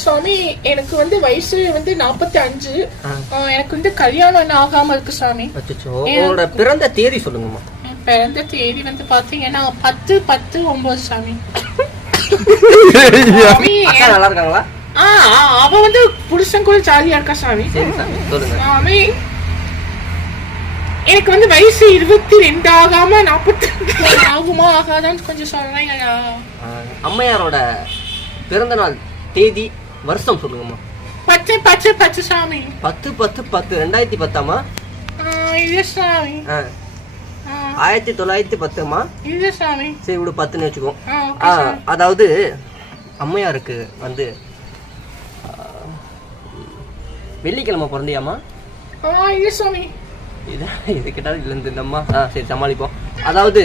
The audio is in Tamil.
சாமி எனக்கு வந்து வயசு வந்து 45. எனக்கு வந்து கல்யாணம் ஆகாம இருக்கு சாமி. உங்களோட பிறந்த தேதி சொல்லுங்கம்மா. பிறந்த தேதி வந்து பாத்தீங்கன்னா 10/10/9 சாமி. நல்லா இருக்காங்களா? அவ வந்து புருஷன் கூட ஜாலியா இருக்கா சாமி. சாமி எனக்கு வந்து வயசு 22 ஆகாம 42 ஆகுமா ஆகாதான்னு கொஞ்சம் சொல்றேன். அம்மையாரோட பிறந்த நாள் தேதி வருஷம் சொல்லுங்கம்மா. 10/10/10 சாமி. 10/10/10 2010 இல்ல சாமி. 1910 இல்ல சாமி. சரி விடு 10ன்னு வச்சுக்கோ. அதாவது அம்மையாருக்கு வந்து வெள்ளிக்கிழமை பிறந்தியாமா? இல்ல சாமி. இது கேட்டாலும் இல்ல இந்த அம்மா. சரி சமாளிப்போம். அதாவது